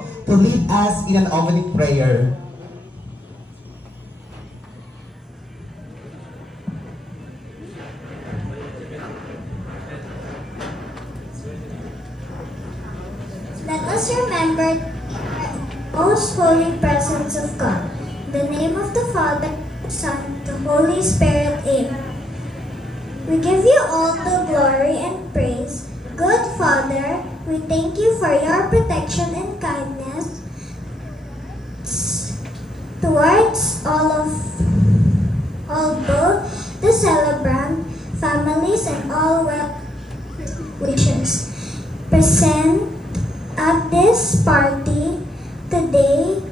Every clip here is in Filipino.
Santo to lead us in an opening prayer. Let us remember the most holy presence of God. In the name of the Father, the Son, the Holy Spirit, amen. We give you all the glory and praise. Good Father, we thank you for your protection and kindness towards all both the celebrant families and all well wishes present at this party today.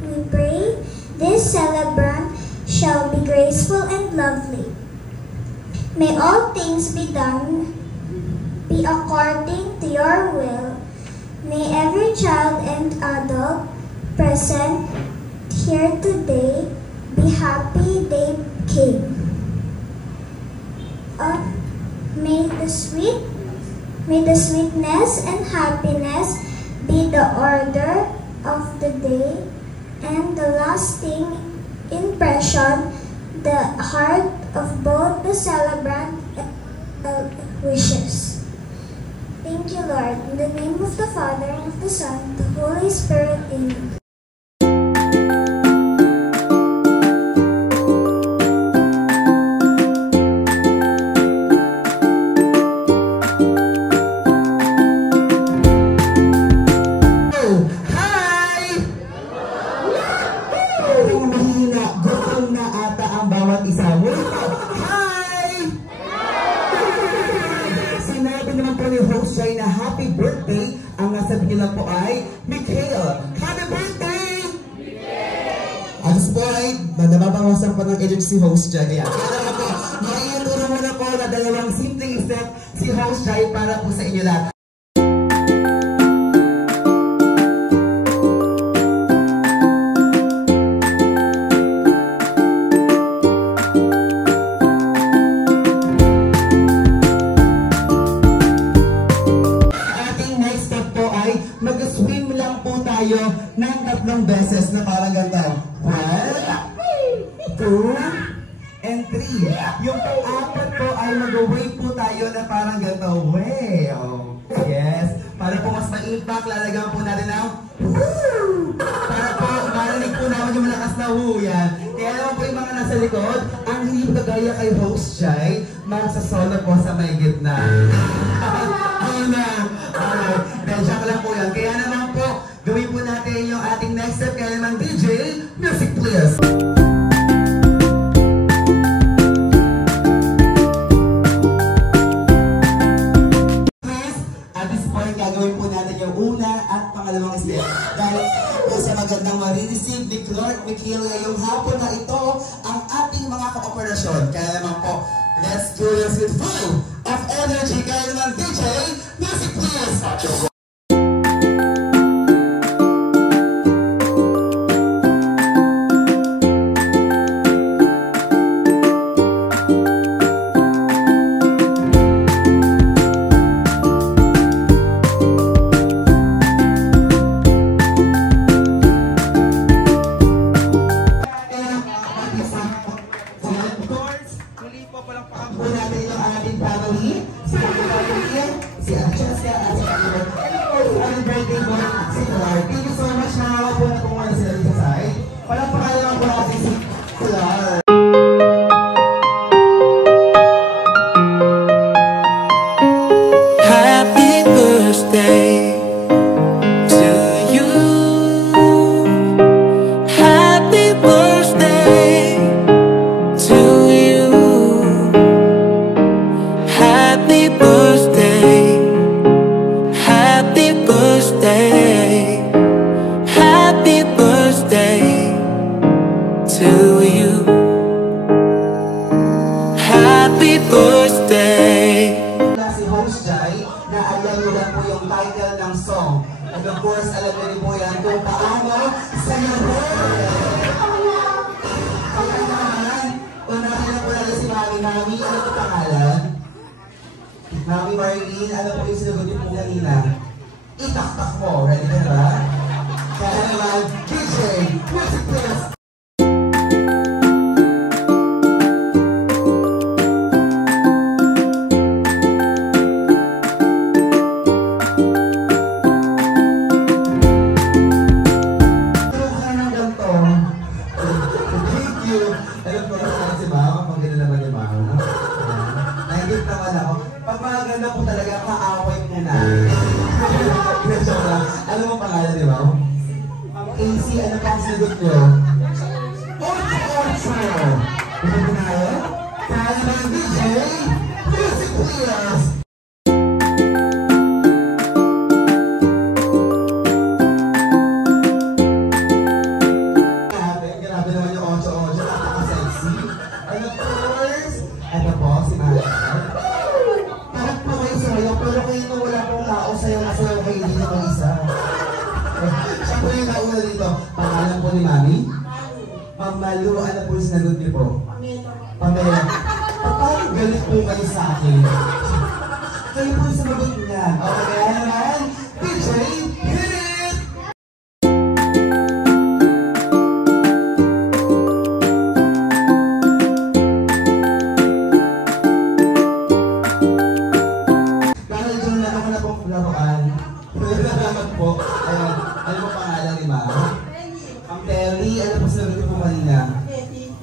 We pray this celebrant shall be graceful and lovely. May all things be done be according to your will. May every child and adult present here today be happy they came. May the sweetness and happiness be the order of the day and the lasting impression the heart of both the celebrant and wishes. Thank you, Lord. In the name of the Father, and of the Son, and the Holy Spirit, amen. Happy birthday! Ang nasabi niyo lang po ay, Mikhail! Happy birthday! Mikhail! At this point, nababawasan pa ng energy si Host Jai. Kaya makikituro muna po na dalawang simpleng step si Host Jai para po sa inyo lahat. Mag-swim lang po tayo ng 3 beses na parang ganito. 1, 2, and 3. Yung pang-apat po ay mag-wave po tayo na parang ganito. Wow! Yes! Para po mas ma-impact, lalagyan po natin ng woo! Para po marinig po naman yung malakas na woo yan. Kaya naman po yung mga nasa likod, ang hindi kagaya kay Host Jai, magsasolo po sa may gitna. Alright, dahil siya ka lang po yan. Kaya naman po, gawin po natin yung ating next step. Kaya naman DJ, music please! Please, at this point, gagawin po natin yung una at pangalawang step. Dahil po sa magandang marireceive ni Clark Mikhail ngayong hapon na ito ang ating mga kooperasyon. Kaya naman po, let's do this with full of energy. Kaya naman DJ, music please! Thank you so much na po na kumuha na sila dito sa side. Palagpakan naman po natin si Clark. Happy birthday to you. Happy birthday to you. Happy birthday. Happy birthday. Happy birthday to you. Happy birthday. Si Host Jai, na alam nyo lang po yung title ng song. And of course, alam nyo rin po yan kung paano celebrate. Kaya naman, unahin na po natin si Mami. Mami, ano po pangalan? Mami Marlene, ano po yung sinagot niyo po kanina? Itaktak mo. Ready ka ba? di ba? Casey, ano pa ang sinagot nyo? Ocho! Ito po tayo? Kaya ng DJ, music please! Grabe naman yung Ocho. Napaka-sexy. And of course, ano po, si Mara. Parang po kayo sayo, pero kayo nung wala pong tao sayo na sayo kayo dito mag-isa. Siya po yung nauna dito. Pangalan po ni Mami? Mamalu, ano po yung sinagot niyo po? Pamela. Parang galit po kayo sa akin. Kayo po yung sinagot niya. Okay, kaya naman, DJ, hit it! Dahil dyan na ako na pong laruan. Salamat po. Ano po pangalan ni Mama? Ang Telly, ano po sinagot niyo po kanina?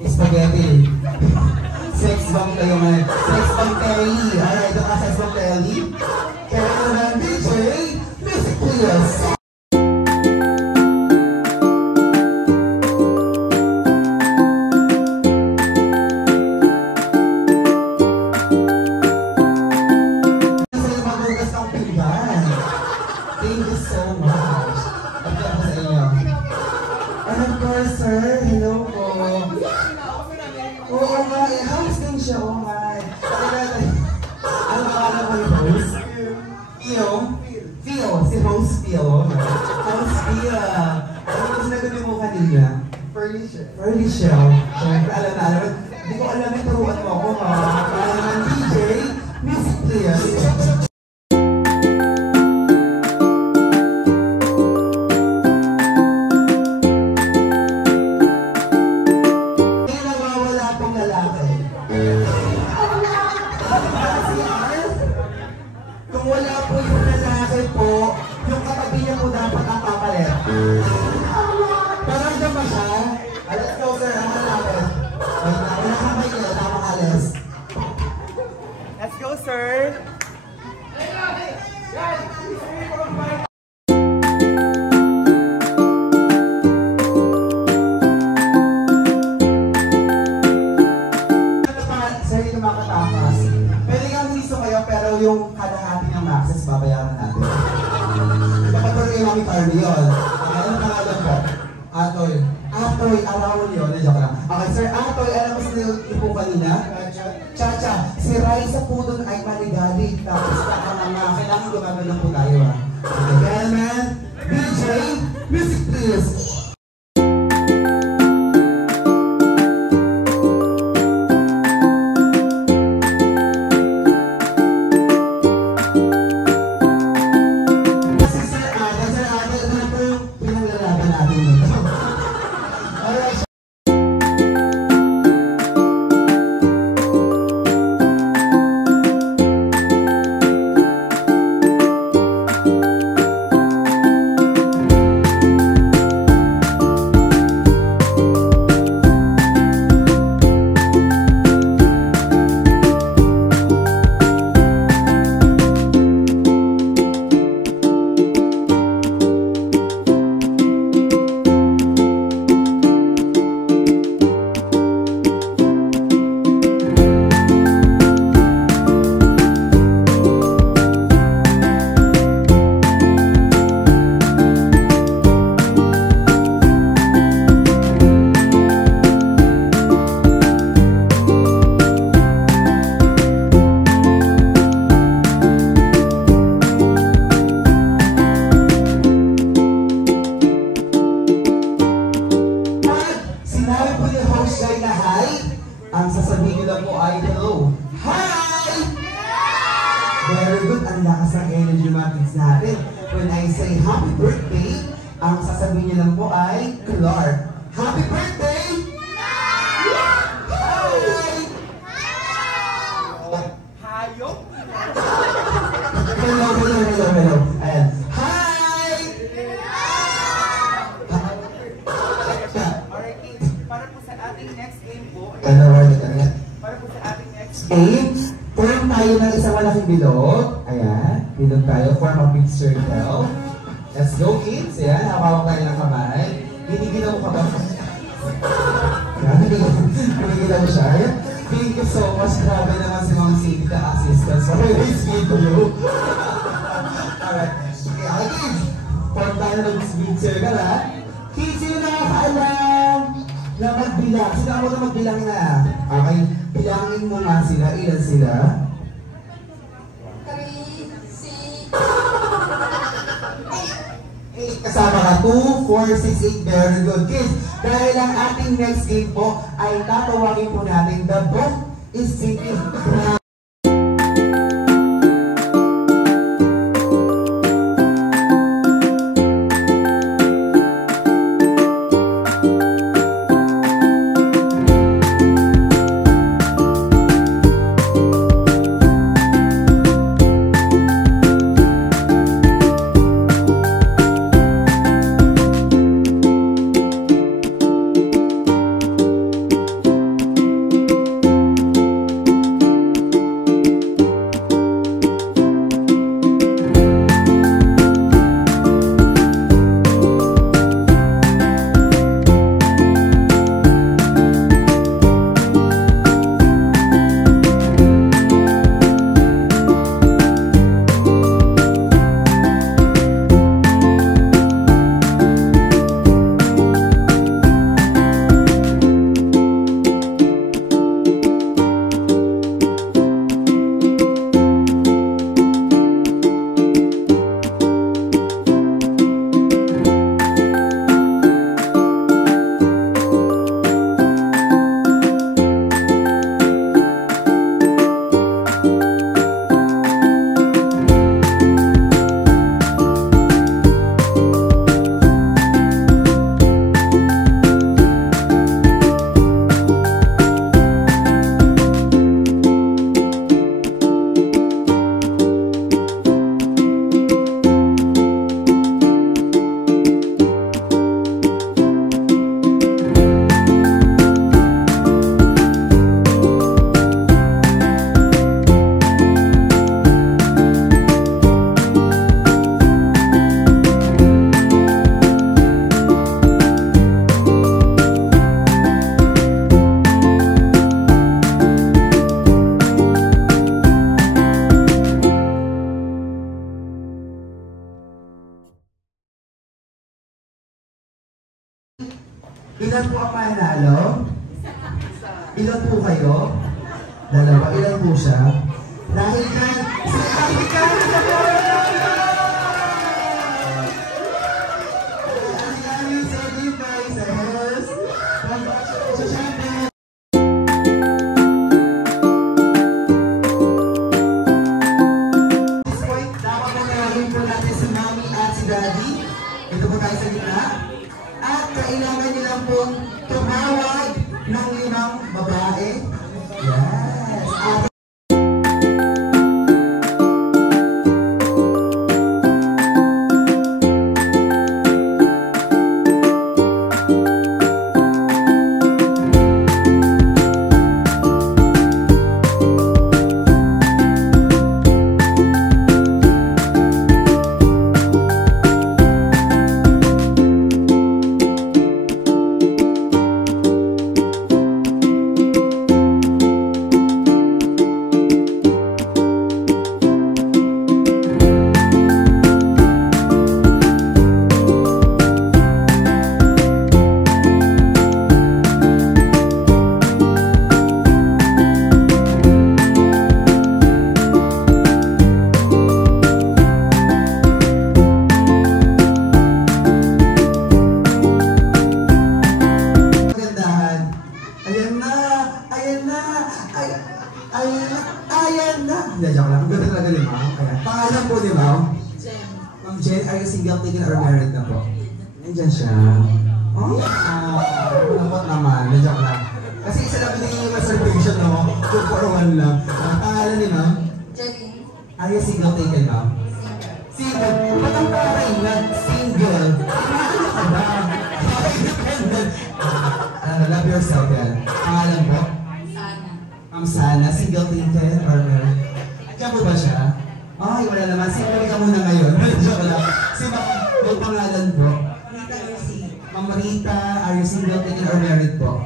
Spaghetti. Sex bomb kayo man. Sex bomb Telly. Alright, ito ka sex bomb Telly. Kaya naman, DJ, music please. Thank you so much. Pagka po sa inyo. And of course, sir, hello po. Oo nga, house din siya, oh my. Ano pangalan mo yung host? Phil? Phil, si host Phil. Host Phil. Ano po sinagot niyo mo kanina? Felicia. Siyempre, alam na, hindi ko alam yung turuan mo ako, ha? Kaya naman, DJ, music please. Kung wala po yung lalaki po, yung katabi niya po dapat ang papalit. Parang dyan ba siya? Let's go sir, ang lalaki. Wala kang may kaya, tamang alis. Let's go sir! Sir, yung mga katakas. Pwede kang listo kayo, pero yung kalahati ng maxes, babayaran natin. Kapatuloy yung Mami Carly yun. Ano pangalan po? Atoy. Atoy, arawon yun. Joke lang. Okay, sir, Atoy, alam mo sa po kanina? Chacha. Si Raisa po dun ay maligalig. Tapos kakanganga. Kailangan lumaban lang po tayo, ha? Okay, kaya naman, DJ, music please! Ang sasabihin nila po ay hello. Hi! Very good. Ang lakas ng energy matrix natin. When I say happy birthday, ang sasabihin nila po ay Clark. Happy birthday! Hi! Hayop? Hello. Ayan. Hi! Para po sa ating next game po, para po sa ating next game, form tayo ng isang malaking bilog. Ayan, bilog tayo, form a big circle. Let's go, kids. Ayan, hawak tayo ng kamay. Ginigilaw ka ba? Ginigilaw siya. Ayan. Thank you so much. Grabe naman si mga safety assistants for this video. Alright. Okay, kids. Form tayo ng speed circle, ha? Kids, sino nakakaalam na magbilang? Sino ako na magbilang na? Okay, bilangin mo nga sila. Ilan sila? 8 kasama ka. 2, 4, 6, 8. Very good, kids. Dahil ang ating next game po ay tatawagin po natin The Book is Singing. Ilan po ang manalo? Ilan po kayo? Dalawa. Ilan po siya? Dahil yan, si Angelica! Ito po tayo sa gitna. At kailangan nyo lang pong tumawag ng 5 babae. Yes! Ayan na! Hindi, joke lang. Ganda talaga ni Ma'am. Pangalan po ni Ma'am? Jen. Ma'am Jen, are you single, taken, or married na po? Nandiyan siya. Oh, napot naman. Joke lang. Kasi isa lang din yung reservation, no? 2 for 1 lang. Pangalan ni Ma'am? Jenny. Are you single, taken, Ma'am? Single. Ba't ang paray na single? Ano ka ba? Love yourself yan. Pangalan po? Ma'am Sana, single taken or married? Diyan po ba siya? Ay, wala naman. Single ka muna ngayon. Joke lang. Si Ma'am Ma'am Rita, are you single, taken, or married po?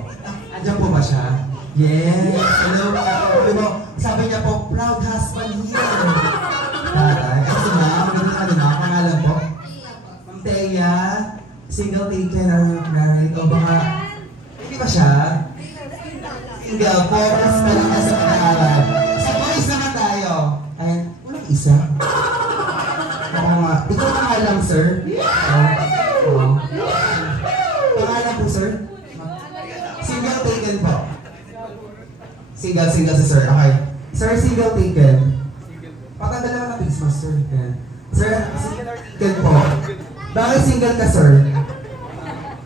Andiyan po ba siya? Yes! Hello po. Sabi niya po, proud husband here. Kasi ma'am, ano na, pangalan po? Ma'am Thea, single, taken, or married? O baka, hindi ba siya? Single, focus pa lang sa pag-aaral. Sa boys naman tayo. Ay, walang isa. Ikaw pangalan, sir? Pangalan po, sir? Single, taken po. Single si sir. Okay. Sir, single, taken. Patanda naman na face mask, sir. Sir, single taken po. Bakit single ka, sir?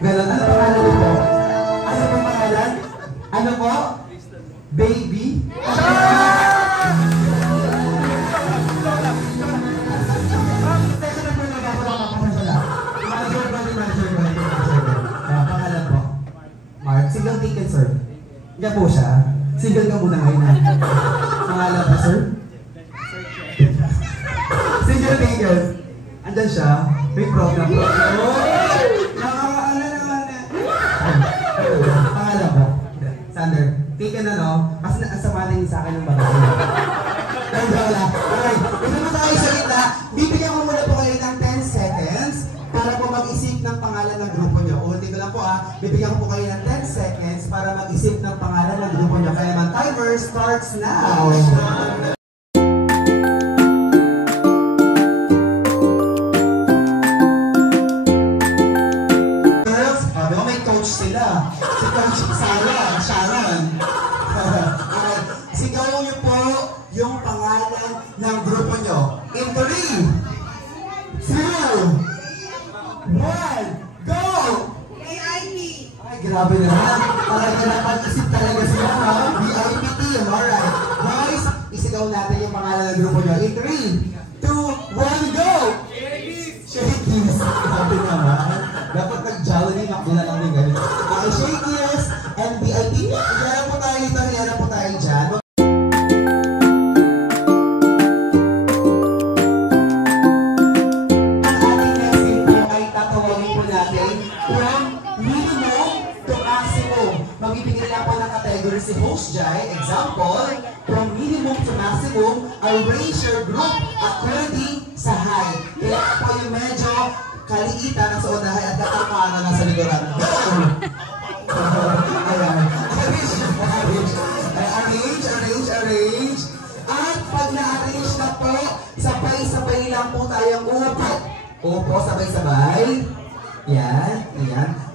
Ganon. Ano pangalan mo po? Ano po pangalan? Ano po? Baby? Pangalan po? Mark, single taken, sir. Yan po siya. Single ka muna ngayon. Pangalan po, sir? Single taken. Andyan siya. May program po. Nakakaano naman na. Pangalan po? Sander. Taken na, no? Kasi naasamanin sa akin ng babae. Ay, wala. Okay. Ito mo tayo sa gitna. Bibigyan ko muna po kayo ng 10 seconds para po mag-isip ng pangalan ng grupo nyo. Ulitin ko lang po bibigyan ko po kayo ng 10 seconds para mag-isip ng pangalan ng grupo nyo. Kaya naman, timer starts now! Girls, sabi ko may coach sila. Si Coach Sharon. Okay. Sigaw nyo po yung pangalan ng grupo nyo. In 3, 2, 1, go! VIP! Ay, grabe naman. Talaga napag-isip talaga sila, ha? VIP team, alright. Guys, isigaw natin yung pangalan ng grupo nyo. In 3, 2, 1, go! Shakies! Grabe naman. Dapat nag-jolly, makdila lang din ganun. Okay, Shakies and VIP. Hiyara po tayo dito, hiyara po tayo dyan. Magbibigay lang po ng category si Host Jai. Example, from minimum to maximum, arrange your group according sa height. Kaya po yung medyo kaliitan ang sa unahay at kakakanan na sa likuran. Go! Ayan. Arrange. At pag na-arrange na po, sabay-sabay lang po tayong upo. Upo, sabay-sabay. Yan.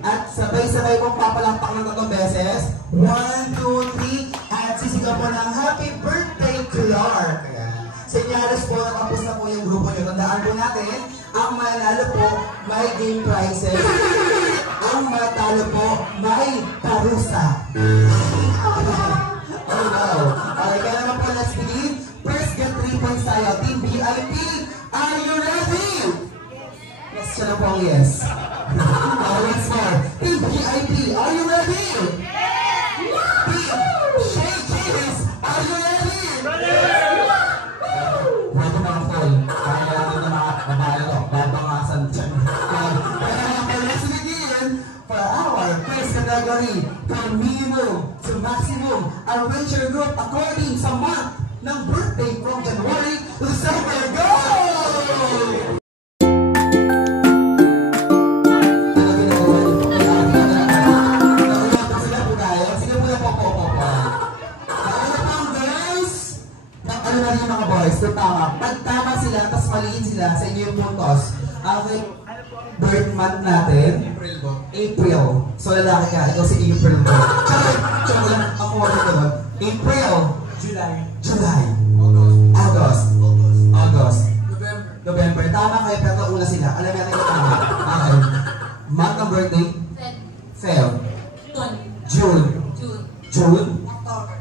At sabay-sabay kong papalampak ng 3 beses. 1, 2, 3. At sisigaw po ng Happy Birthday, Clark. Ayan. Senyales po na tapos na po yung grupo nyo. Tandaan po natin, ang manalo po may game prizes. Ang matalo po may parusa. Oh no. Okay, kaya naman po, let's begin. First, get 3 points tayo. Team VIP, are you ready? Yes, siya na po ang yes. Once more. Team VIP, are you ready? Team Shakies, are you ready? Pwede mga fall. Kaya natin na mga babae to. Babangasan dyan. Kaya let's begin for our first category. From minimum to maximum. Arrange your group according sa month ng birthday from January to December. Go! Pag tama sila, tapos maliin sila sa inyo yung puntos. Okay, birth month natin, April. So lalaki ka, ikaw si April mo. Tsaka lang ako wala doon. April, July, August, November. Tama kayo, pero nauna sila. Alam natin yung tama. Okay. Month ng birthday? Feb. June.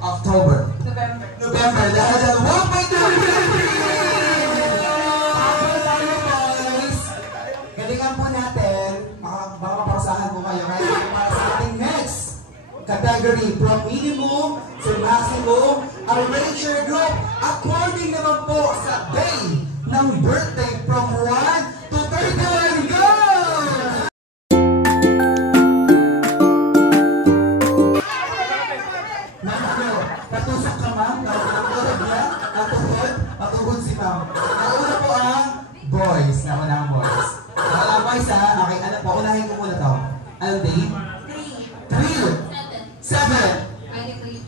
October. November. Dahil dyan, 1.2! Galingan po natin, baka maparusahan po kayo. Kaya para sa ating next category, from minimum to maximum, arrange your group according naman po sa day ng birthday from 1 to 31. Go! Anong date? 3. 7. 23.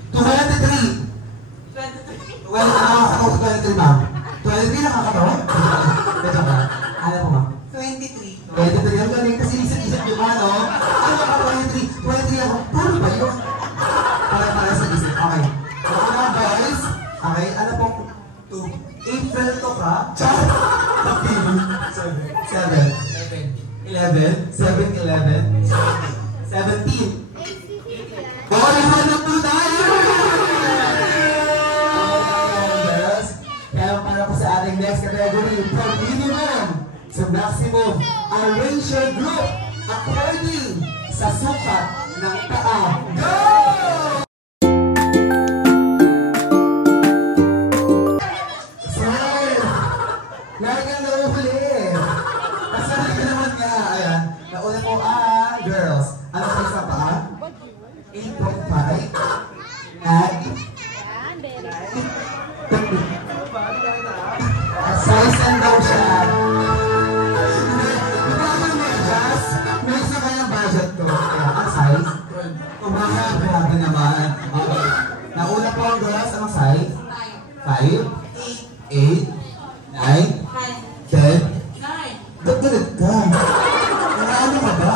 23, ma'am. 23 nakakatawa? Ito ka. Alam mo, ma'am? 23. 23 ang galing kasi isip-isip yung ano. Ano ka 23? 23 ako. Paano ba yun? Para sa isip. Okay. Ako na, boys. Okay, ano pong 2? April to ka? Char! 7. 11. 7, 11. 17. Oh, naman na po tayo! Kaya para po sa ating next category, from minimum to maximum, arrange your group according sa sukat ng paa. Go! Smile! Lagi kang nauhuli. Kasali ka naman nga. Ayan. Nauna po, girls. Ano size ng paa? 8.5. At size and daw siya. Nice na kaya budget ko. Ang size? Grabe naman. Okay. Nauna po ang girls. Anong size? 5? 8? 9? 10? Galit ka. Ano ka ba?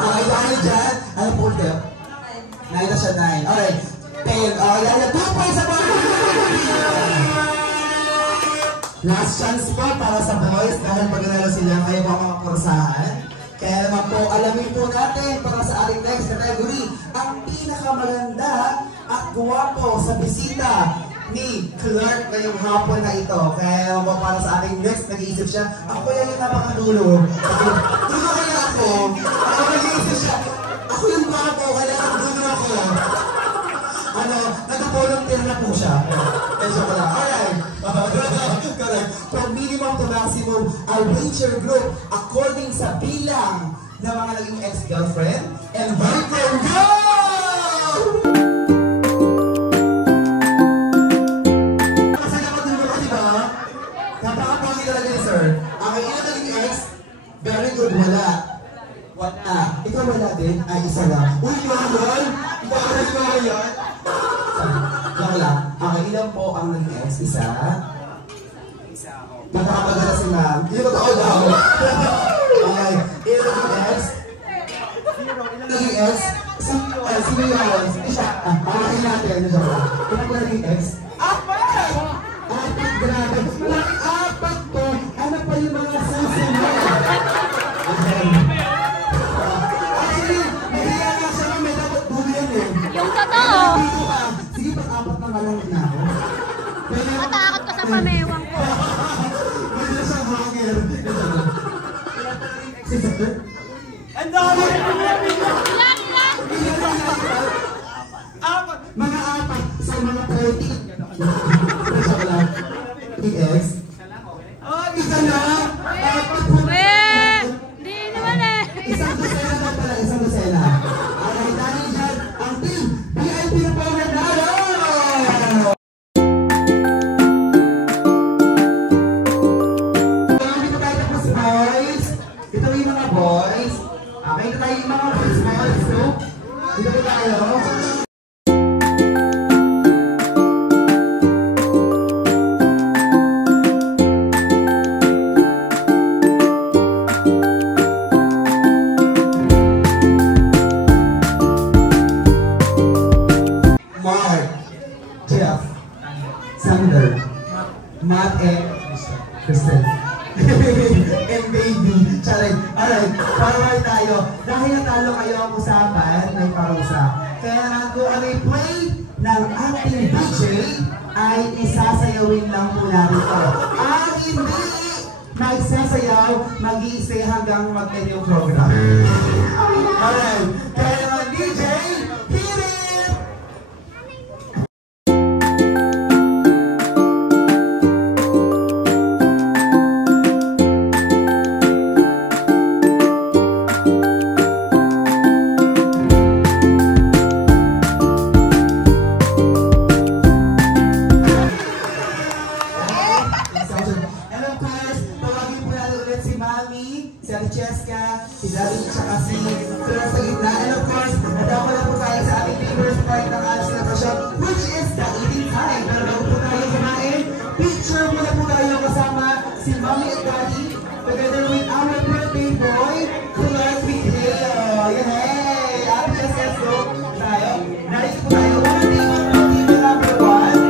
Okay, dahil dyan. Ano po ulit? 9 na siya, 9. Alright. 10. Okay, dahil 2 points sa boys. Last chance po para sa boys dahil pag nanalo sila kayo po mga kursahan. Kaya naman po, alamin po natin para sa ating next category ang pinakamaganda at guwapo sa bisita ni Clark ngayong hapon na ito. Kaya naman po para sa ating next, nag-iisip siya, ako kaya yung napakadulo. Dulo kaya ako. Ako nag-iisip siya, ako yung guwapo, kaya dulo ako. Ano, nag-volunteer na po siya. Medyo ko lang. Alright. Correct. From minimum to maximum, arrange your group according sa bilang ng mga naging ex-girlfriend and boyfriend. Go! Masalamat din mo ka, diba? Napaka-pogi talaga ni sir. Ang ilan naging ex, very good, wala. Ikaw wala din? Ay, isa lang. Uy, yun! Ikaw yan? Lang lang. Ang ilan po ang naging ex, isa? Nakakapagala si ma'am. Hindi ba tao daw? Okay. Ilan naging ex? Naging ex? Sino yun? Isa. Pakakin natin. Ilan po naging ex? Apat! Apat, grabe. Walang apat po. Ano pa yung mga susunod? Actually, nahiya nga siya may dapat dulo yan eh. Yung totoo. Sige, pag-apat na nga lang na ako. Natakot ko sa pamewang ko. Wala siyang hanger. Ang dami! Mga apat sa mga 40. EX. Isa na. Hindi naman eh. Isang dosena daw pala. Isang dosena. Okay, dahil dyan, ang team VIP na po nanalo! Dito tayo tapos, boys. Ito yung mga boys. Okay, ito tayo yung mga boys. So, dito po tayo. Mark, Jeff, Sander, Matt, and Kristen. And baby. Charay. Alright, forward tayo. Dahil natalo kayo ang usapan, may parusa. Kaya naman kung ano yung play ng ating DJ, ay isasayawin lang po natin ito. Ang hindi magsasayaw, mag-i-stay hanggang mag-end yung program. Alright, kaya naman DJ, hit it! And of course, tawagin po natin ulit si Mami, si Ate Cheska, si David, tsaka si Sir sa gitna. And of course, nadama na po tayo sa ating favorite part ng ating celebration, which is the eating time. Pero bago po tayo kumain, picture muna po tayo kasama si Mommy at Daddy, together with our birthday boy, Clark Miguel. Yay! Happy yes, go tayo. Narito po tayo. One thing on team number 1.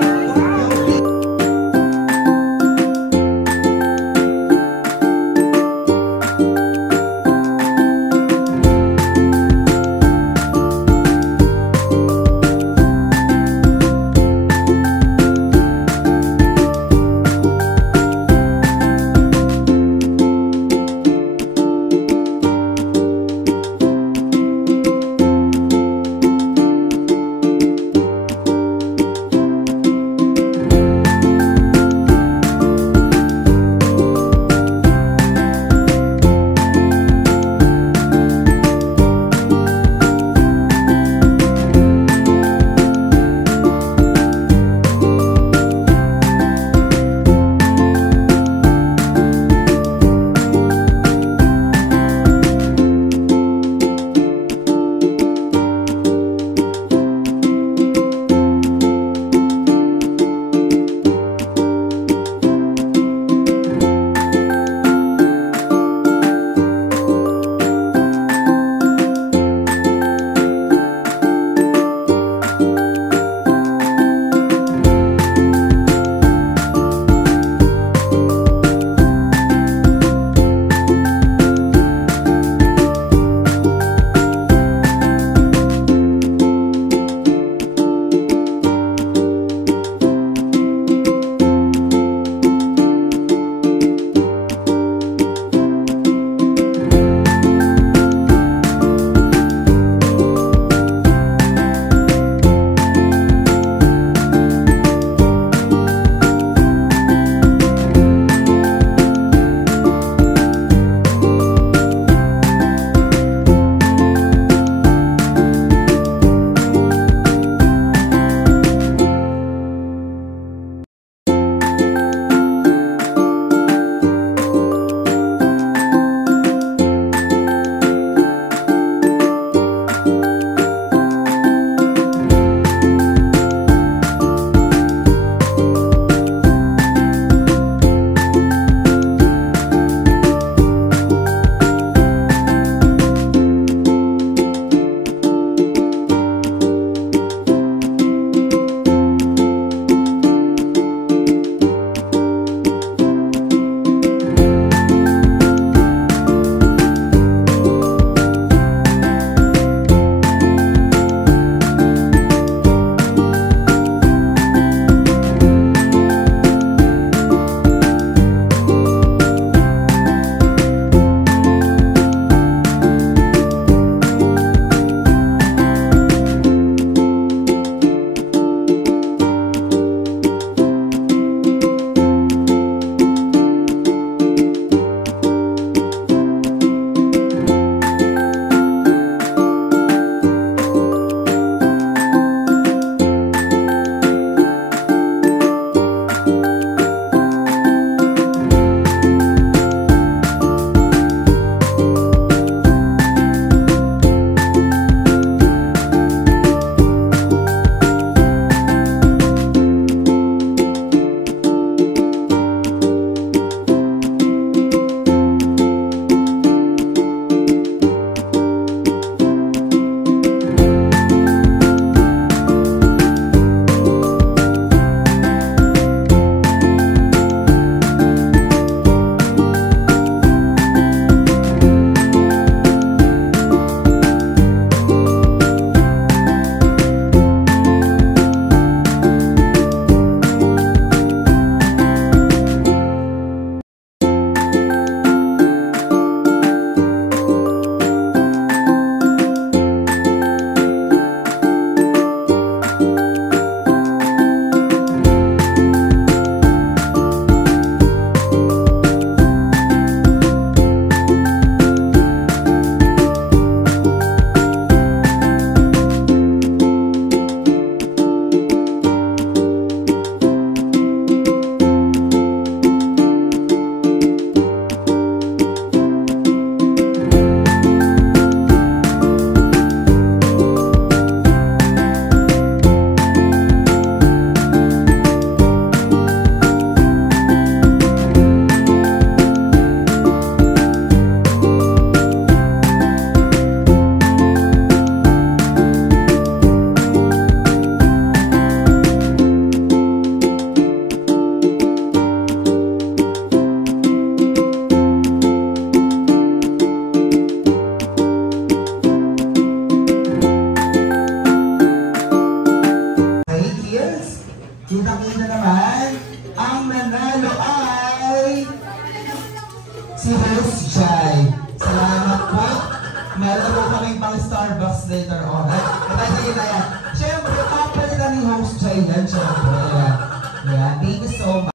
Meron na po kaming pang Starbucks later on. Sige na yan. Siyempre, papalitan ni host Jay yan. Siyempre. Yeah. Thank you so much.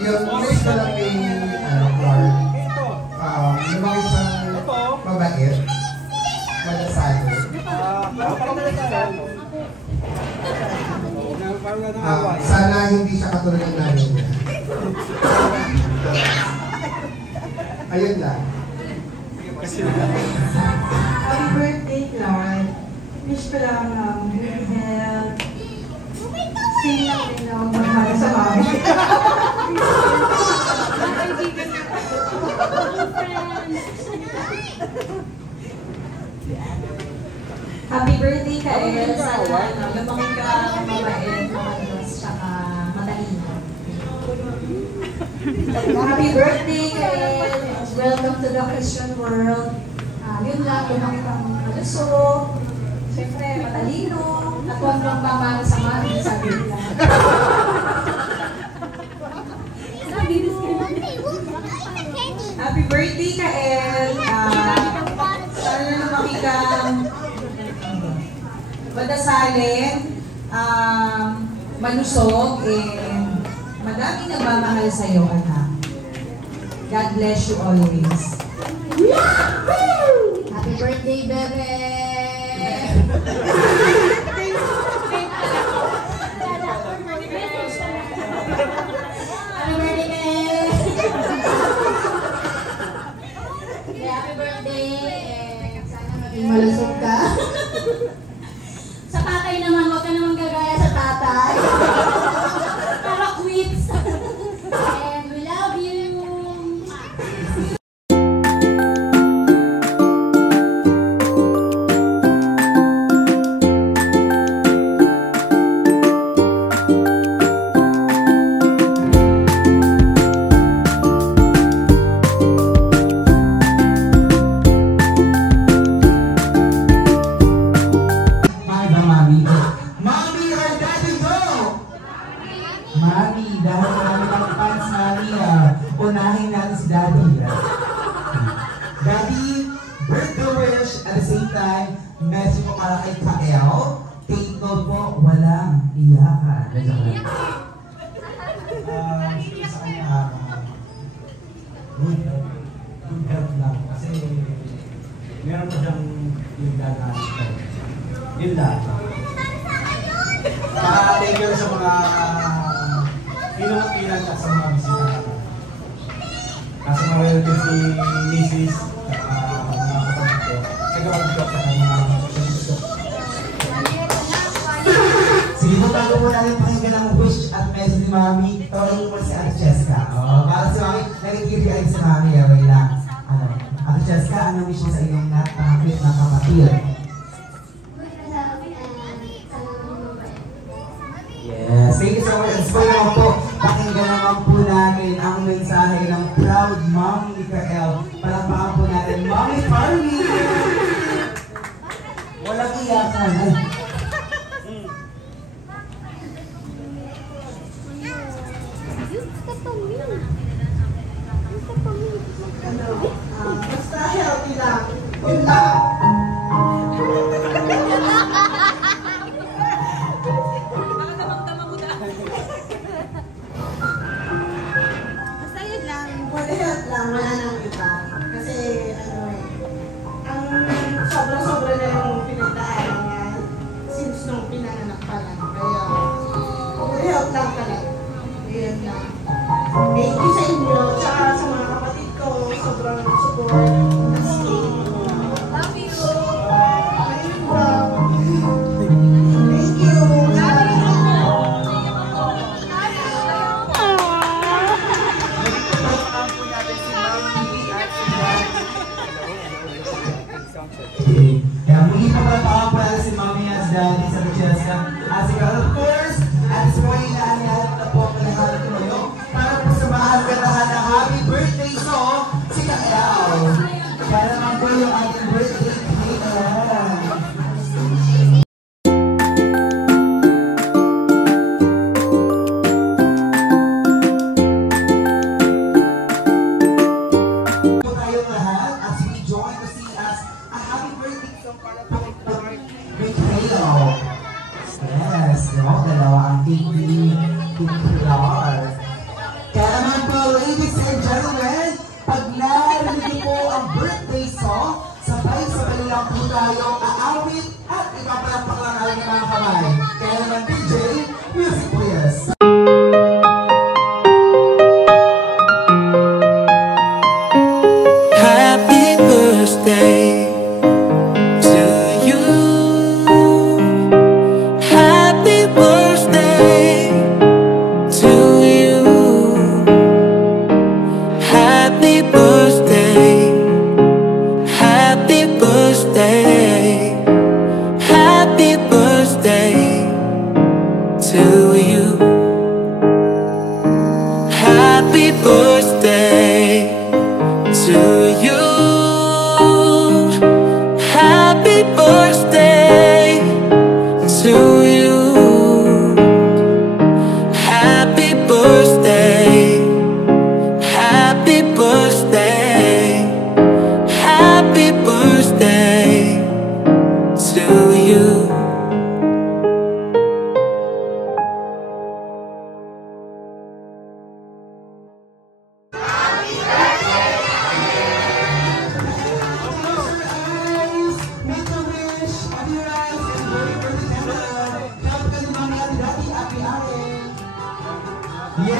yung wish ko lang kay Clark, yung mga isang mabait, malasado. Sana hindi siya katulad ng nanay niya. Ayun lang. Happy birthday, Clark. Wish ko lang good health. Sing lang din na huwag magmahal sa mami. Happy birthday ka, El. Sana lumaki ka, mabait, makalas, tsaka matalino. Happy birthday ka, El. Welcome to the Christian world. Yun lang, lumaki kang malusog, siyempre matalino, at huwag mong pamahal sa mami, sabi nila. Happy birthday ka, El. Sana lumaki kang madasalin, malusog, and madaming nagmamahal sa'yo, anak. God bless you always. Happy birthday, bebe! Happy birthday, happy birthday! Sana maging malusog ka. Sa tatay naman, huwag ka naman gagaya sa tatay. Para quits. And we love you. Mami, dahil marami ng fans, Mami, unahin natin si Daddy. Daddy, birthday wish, at the same time, message ko para kay Kael. Take note po, walang iyakan. meron pa siyang pinagdadaanan. Yun lang. Thank you sa mga pinupilan at sa mga bisita natin. Kasi mga relatives si Mrs. at mga kapatid ko. Sa kapatid ko at mga Sige po, bago po natin pakinggan ang wish at message ni Mami, tawagin mo si Ate Cheska. Para si Mami, nag-i-give si Mami, okay lang. Ate Cheska, ano wish mo sa inyong napakapit na kapatid? Yes, thank you so much. So naman po, pakinggan naman po natin ang mensahe ng proud Mami Mikael. Palakpakan po natin, Mami Farmy! Walang iyakan. Basta healthy lang. Yun lang. Basta yun lang. Body health lang. Wala nang iba. Kasi ang sobra-sobra na yung pinagdaanan niya since nung pinanganak pa lang. Kaya body health lang pala. Yun lang. Thank you sa inyo. Tsaka sa mga kapatid ko. Sobrang support. Love you. Ayun lang. Thank you. Kaya muli pa palakpakan po natin si Mami at si Daddy sa Cheska. At si Carl, of course, at si Moy na anihat na po ang kalahat ko ngayon para po samahan kantahan ng happy birthday song si Kael. Kaya naman po yung ating birthday cake. Po tayong lahat as we join to sing us a happy birthday song para po with Kael. Yes, no? Dalawa ang tingin. Kaya naman po, ladies and gentlemen, pag narinig po ang birthday song, sabay-sabay lang po tayong aawit at ipapalakpak lang ang mga kamay. Kaya naman, DJ, music please! Happy birthday to you. Happy birthday to you. Happy birthday. Happy birthday. Happy birthday to you. Happy birthday to you. Happy birthday to you. Happy birthday. Happy birthday. Happy birthday to you. Make a wish, open your eyes, and wait for the camera. Shout ka ni Mami at Daddy, happy ate. Yay!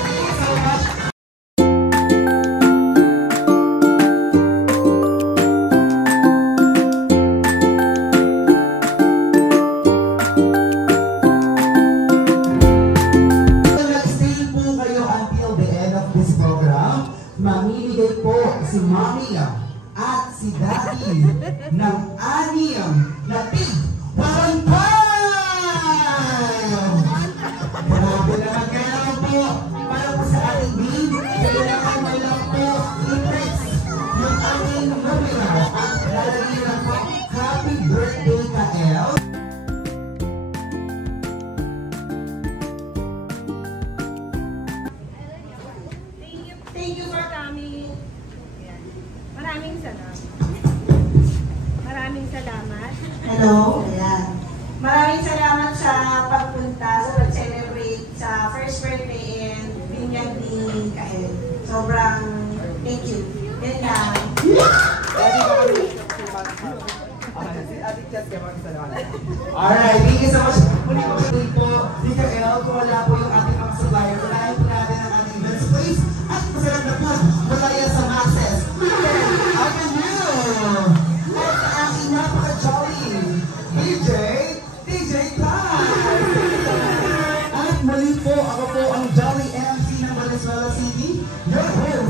Thank you so much. Nag-stay po kayo until the end of this program. Mamimigay po si Mami at si Daddy ng 6 na tig 1.5! Grabe naman, kaya naman po, para po sa ating game, kailangan mo lang po i-press yung ating numero at lalagyan lang po, happy birthday Kael! Thank you for coming. Maraming salamat. Maraming salamat. Hello. Ayan. Maraming salamat sa pagpunta, sa pag-celebrate sa first birthday and binyag ni Kael. Sobrang thank you. Yan lang. Alright, thank you so much. Muli po, Dika El, kung wala po yung ating mga supplier, unahin po natin ang ating events please. At masarap na po, wala yan sa masses. Ang new! At sa aking napaka-jolly, DJ Time! At muli po, ako po ang Jolly MC ng Valenzuela City, your host.